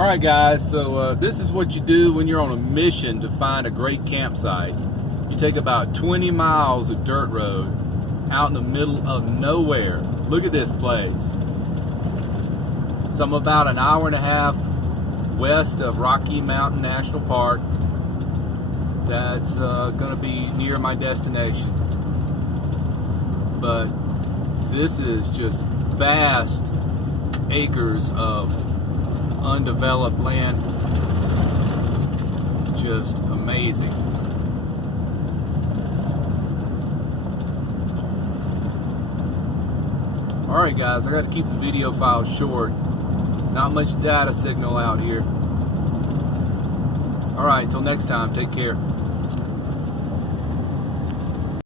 Alright guys, so this is what you do when you're on a mission to find a great campsite. You take about 20 miles of dirt road out in the middle of nowhere. Look at this place. So I'm about an hour and a half west of Rocky Mountain National Park. That's going to be near my destination. But this is just vast acres of undeveloped land. Just amazing. Alright guys, I got to keep the video file short. Not much data signal out here. Alright, till next time, take care.